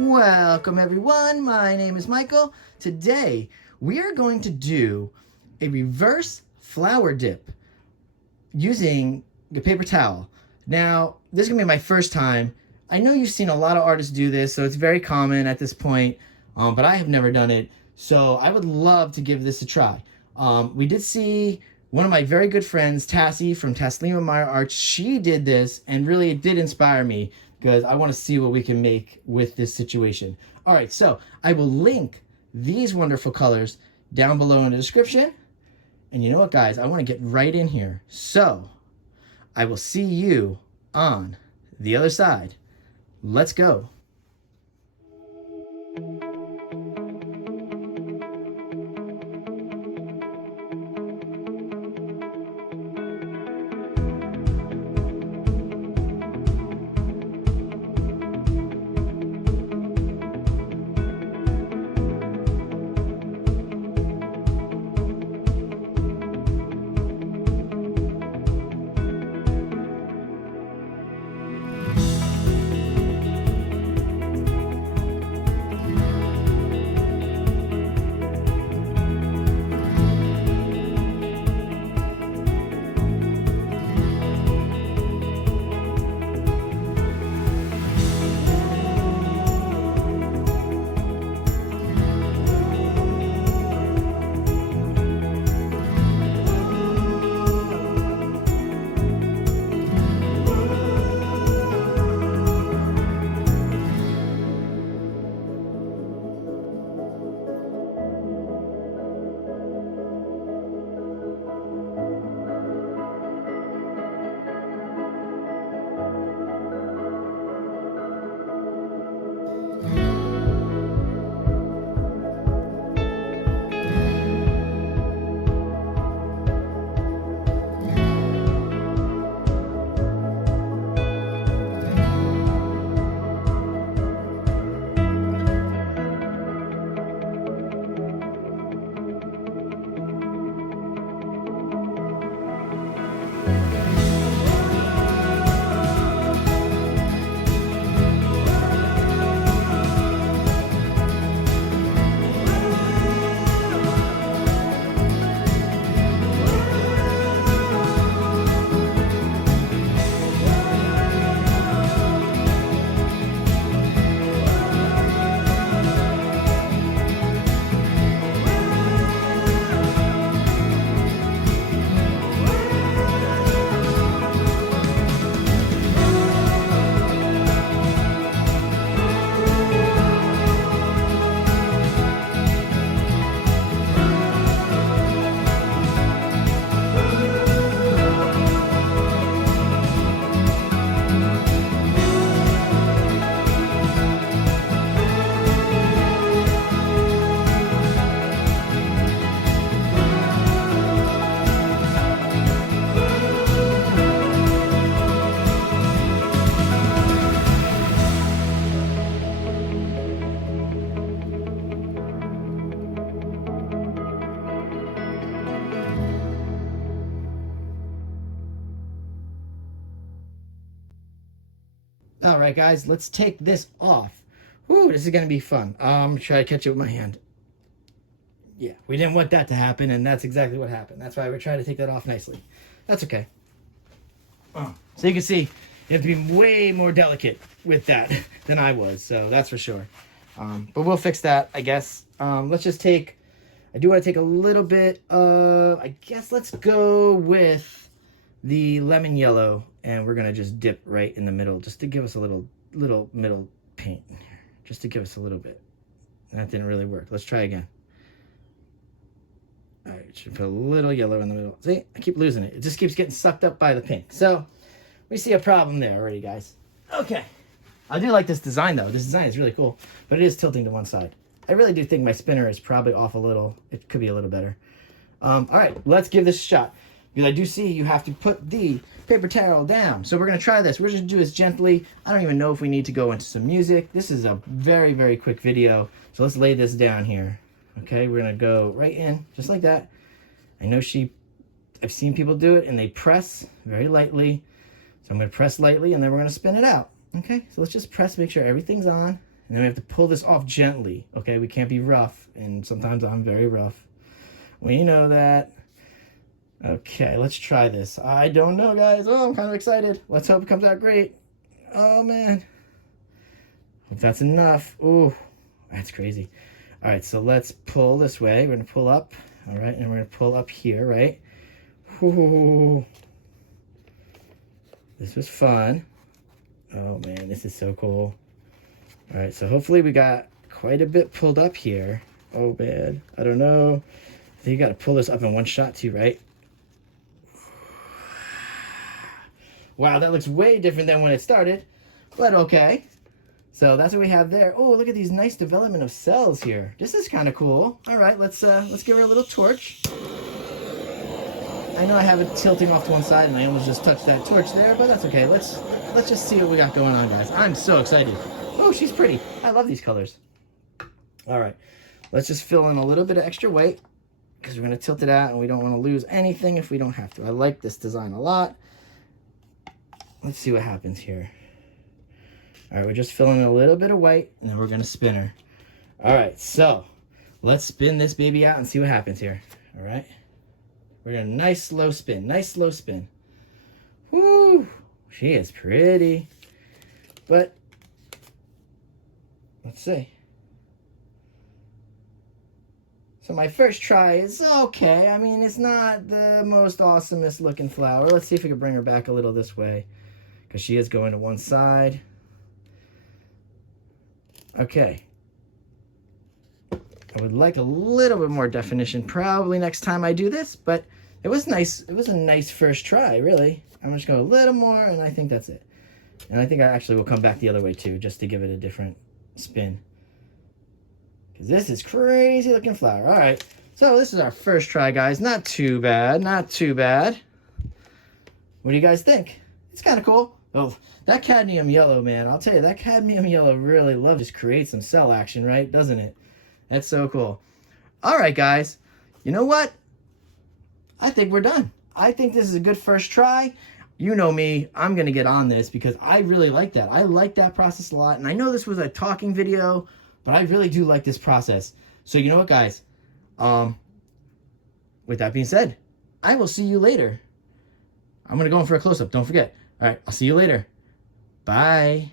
Welcome everyone, my name is Michael. Today we are going to do a reverse flower dip using the paper towel. Now, this is gonna be my first time. I know you've seen a lot of artists do this, so it's very common at this point, but I have never done it, so I would love to give this a try. We did see one of my very good friends, Tassie from Taslima Meyer Arts. She did this, and really it did inspire me because I want to see what we can make with this situation. All right, so I will link these wonderful colors down below in the description. And you know what, guys? I want to get right in here. So I will see you on the other side. Let's go. All right, guys, let's take this off. Whew, this is gonna be fun. Try to catch it with my hand. Yeah, we didn't want that to happen, and that's exactly what happened. That's why we're trying to take that off nicely. That's okay. So you can see, you have to be way more delicate with that than I was, so that's for sure. But we'll fix that, I guess. Let's just take, I do want to take a little bit of, I guess let's go with the lemon yellow, and we're gonna just dip right in the middle, just to give us a little middle paint in here, just to give us a little bit. That didn't really work. Let's try again. All right, should put a little yellow in the middle. See, I keep losing it. It just keeps getting sucked up by the pink. So we see a problem there already, guys. Okay, I do like this design though. This design is really cool, but it is tilting to one side. I really do think my spinner is probably off a little. It could be a little better. All right, let's give this a shot. Because I do see you have to put the paper towel down. So we're going to try this. We're just going to do this gently. I don't even know if we need to go into some music. This is a very, very quick video. So let's lay this down here. Okay, we're going to go right in, just like that. I know I've seen people do it, and they press very lightly. So I'm going to press lightly, and then we're going to spin it out. Okay, so let's just press, make sure everything's on. And then we have to pull this off gently. Okay, we can't be rough. And sometimes I'm very rough. We know that. Okay, let's try this. I don't know, guys. Oh, I'm kind of excited. Let's hope it comes out great. Oh, man. Hope that's enough. Ooh, that's crazy. All right, so let's pull this way. We're going to pull up. All right, and we're going to pull up here, right? Ooh. This was fun. Oh, man, this is so cool. All right, so hopefully we got quite a bit pulled up here. Oh, man, I don't know. I think you got to pull this up in one shot too, right? Wow, that looks way different than when it started, but okay. So that's what we have there. Oh, look at these nice development of cells here. This is kind of cool. All right, let's give her a little torch. I know I have it tilting off to one side, and I almost just touched that torch there, but that's okay. Let's just see what we got going on, guys. I'm so excited. Oh, she's pretty. I love these colors. All right, let's just fill in a little bit of extra weight because we're going to tilt it out, and we don't want to lose anything if we don't have to. I like this design a lot. Let's see what happens here. All right, we're just filling a little bit of white, and then we're going to spin her. All right, so let's spin this baby out and see what happens here. All right. We're going to nice slow spin. Nice slow spin. Woo! She is pretty. But let's see. So my first try is okay. I mean, it's not the most awesomest looking flower. Let's see if we can bring her back a little this way, because she is going to one side. Okay. I would like a little bit more definition probably next time I do this, but it was nice. It was a nice first try, really. I'm just going to go a little more, and I think that's it. And I think I actually will come back the other way too, just to give it a different spin. Because this is crazy looking flower. All right. So this is our first try, guys. Not too bad. Not too bad. What do you guys think? It's kind of cool. Oh, that cadmium yellow, man. I'll tell you, that cadmium yellow really loves to create some cell action, right? Doesn't it? That's so cool. All right, guys. You know what? I think we're done. I think this is a good first try. You know me. I'm going to get on this because I really like that. I like that process a lot. And I know this was a talking video, but I really do like this process. So you know what, guys? With that being said, I will see you later. I'm going to go in for a close-up. Don't forget. All right, I'll see you later. Bye.